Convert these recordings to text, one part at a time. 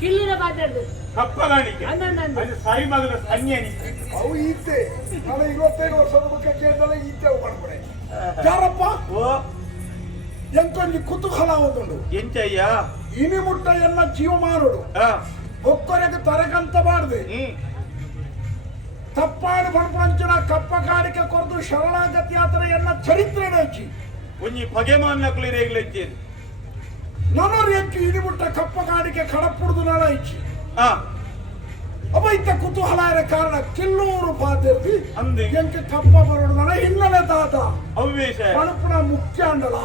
ಕಿಲ್ಲಿನ ಮಾತಾಡುದು ಕಪ್ಪಗಾಣಿಕೆ ಅಣ್ಣಣ್ಣಂದು ಅದು ಸಾಯಿ ಮಗನ ಸಂಜ್ಞಾನಿ ಅವು ಈತೆ. ನಾನು ಇವತ್ತೈದು ವರ್ಷದ ಮುಖ ಕೇಳ್ದಲ್ಲ ಈತೆ ಅವು ಮಾಡ್ಬಿಡೆ ಯಾರಪ್ಪ? ಓ. ಎಂಕೊಂಜಿ ಕುತೂಹಲ ಒಂದುಂಡು ಎಂಚಯ್ಯ ಇನಿ ಮುಟ್ಟ ಎನ್ನ ಜೀವಮಾನುಡು ಆ, ಒಕ್ಕರೆಗೆ ತರಕಂತ ಬಾರ್ದೆ ತಪ್ಪಾಡು ಪ್ರಪಂಚನ ಕಪ್ಪ ಕಾಡಿಕೆ ಕೊರದು ಶರಣಾಗತಿ ಆತರ ಎನ್ನ ಚರಿತ್ರೆ ಹಚ್ಚಿ. ಒಂಜಿ ಪಗೆಮಾನ್ ನಕಲಿ ರೇಗ್ಲೆಚ್ಚೇನು ಗಾಡಿಕೆ ಕಡಪುಡ್ದು ನಾಳ ಇಚ್ಚಿ ಆ. ಅವ ಇತ್ತ ಕುತೂಹಲ ಇರೋ ಕಾರಣ ಕಿಲ್ಲೂರು ಪಾತಿರ್ತಿ ಅಂದೆ. ಎಂಕೆ ಕಪ್ಪ ಬರೋಣ ನನ್ನ ಹಿನ್ನೆಲೆ ತಾತ ಅವೇಶ ಪಣಪುಣ ಮುಖ್ಯ ಅಂಡಲ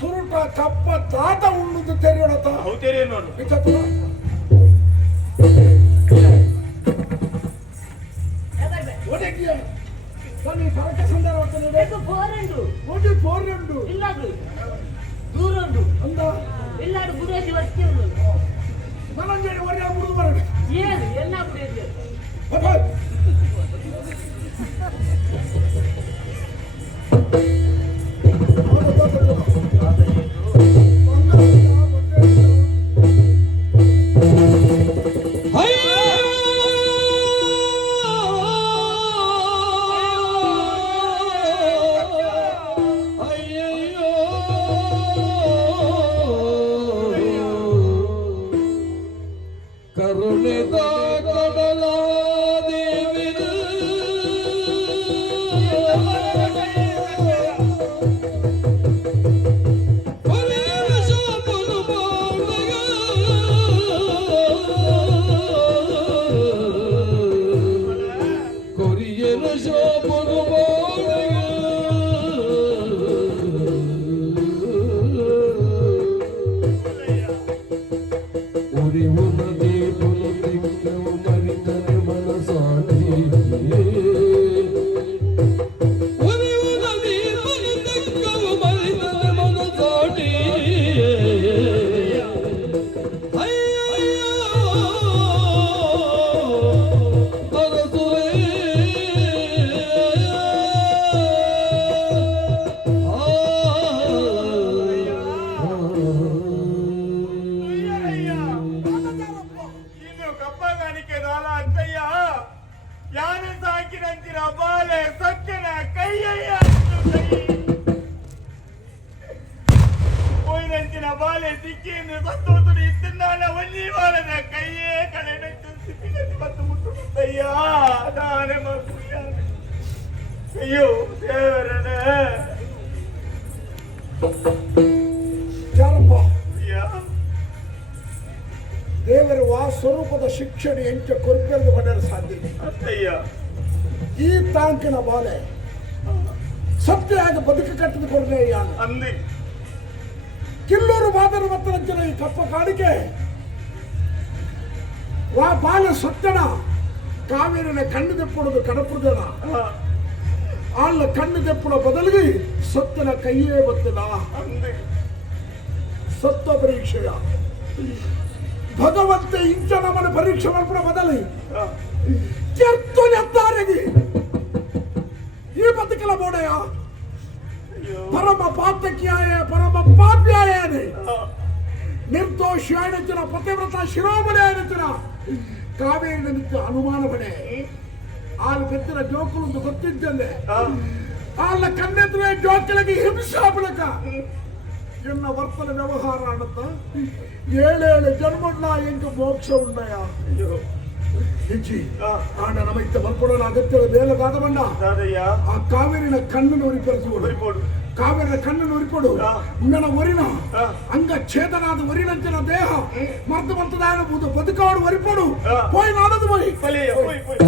ಸುರುಟ ಕಪ್ಪ ತಾತ ಉಣ್ಣುದು ತೆರೆಯೋಡತ ತೆರೆಯ ನೋಡು. ಬಿಚ್ಚತ್ತದ ಒಡೆಗಿಯ. ನಾನು ಪರಕ ಸಂದರ್ಭ ಬೇಕು ಫೋರಂಡು ನೋಡಿ ಫೋನ್ ಉಂಟು ಇಲ್ಲಾಡು ದೂರಂಡು ಅಂದ. Carolina. sono. ಯಾರು ಸಾಕಿದಂತಿರ ಬಾಲೆ ಸಕ್ಕನ ಕೈಯಯ್ಯ ಕೊಯ್ದಂತಿನ ಬಾಲೆ ಸಿಕ್ಕಿಯನ್ನು ಸತ್ತೋತು ತಿನ್ನಾಲ ಒಲ್ಲಿ ಬಾಲದ ಕೈಯೇ ಕಳೆ ನೆಟ್ಟು ಸಿಕ್ಕಿಗಟ್ಟಿ ಮತ್ತು ಮುಟ್ಟುತ್ತಯ್ಯ ನಾನೇ ಮಗುಯ್ಯ ಅಯ್ಯೋ ದೇವರನ ಯಾರಪ್ಪ ಅಯ್ಯ ದೇವರ ವಾ ಸ್ವರೂಪದ ಶಿಕ್ಷಣ ಎಂಚ ಕೊರಪೆಂದು ಪಡೆಯಲು ಸಾಧ್ಯ ಇಲ್ಲ. ಈ ತಾಂಕನ ಬಾಲೆ ಸತ್ಯಾಗ ಬದುಕು ಕಟ್ಟಿದ ಯಾನು ಅಂದಿ. ಕಿಲ್ಲೂರು ಬಾದರ ಮತ್ತರಂಜನ ಈ ಕಪ್ಪ ಕಾಡಿಕೆ ವಾ ಬಾಲೆ ಸೊತ್ತಣ ಕಾವೇರಿನ ಕಣ್ಣು ಕಡಪುದನ ಹಾ. ಆಳ ಕಣ್ಣು ತೆಪ್ಪುಡ ಬದಲಿಗೆ ಸತ್ತನ ಕೈಯೇ ಬತ್ತದ. ಅಂದಿ. ಸತ್ವ ಪರೀಕ್ಷೆಯ. ಭಗವಂತ ಇಂಚ ನಮ್ಮನ್ನು ಪರೀಕ್ಷೆ ಮಾಡ್ಬಿಡ ಬದಲಿ ಕೆತ್ತು ನೆತ್ತಾರೆಗಿ. ಪರಮ ಪಾತಕಿಯಾಯ ಪರಮ ಪಾಪ್ಯಾಯನೆ ನಿಂತೋ ನಿರ್ದೋಷಿಯಾಯನಚಿನ ಪತಿವ್ರತ ಶಿರೋಮಣಿಯಾಯನಚಿನ ಕಾವೇರಿ ನಿಮಿತ್ತ ಅನುಮಾನ ಬಡೆ ಆಲ್ ಬೆತ್ತಿನ ಅಂತ ಗೊತ್ತಿದ್ದಂದೆ. ಆ, ಆಳ ಕಣ್ಣೆದ್ರೆ ಜೋಕಲಿಗೆ ಬಳಕ ಎನ್ನ ವರ್ತನ ವ್ಯವಹಾರ ಆಡುತ್ತ ಏಳೇಳು ಜನ್ಮಣ್ಣ ಎಂಟು ಮೋಕ್ಷ ಉಂಡಯ. ಹೆಜ್ಜಿ ಆಂಡ ನಮಿತ್ತ ಬರ್ಕೊಡೋಣ ಅಗತ್ಯದ ಬೇಲದಾದ ಬಣ್ಣ ಆ ಕಾವೇರಿನ ಕಣ್ಣನ್ನು ಉರಿಪರಿಸುವುದು ಬರಿಬೋಡು ಕಾವೇರಿನ ಕಣ್ಣನ್ನು ಉರಿಪಡು ಆ. ನನ್ನ ಒರಿನ ಆ. ಅಂಗ ಛೇದನಾದ ಒರಿನಂಚಿನ ದೇಹ ಮರ್ದು ಬಂತದಾಯನ ಬದುಕಾಡು ಒರಿಪಡು ಆ. ಪೋಯ್ ನಾಡದು ಬೈ ಬಲಿಯ ಹೋಯ್ ಹೋಯ್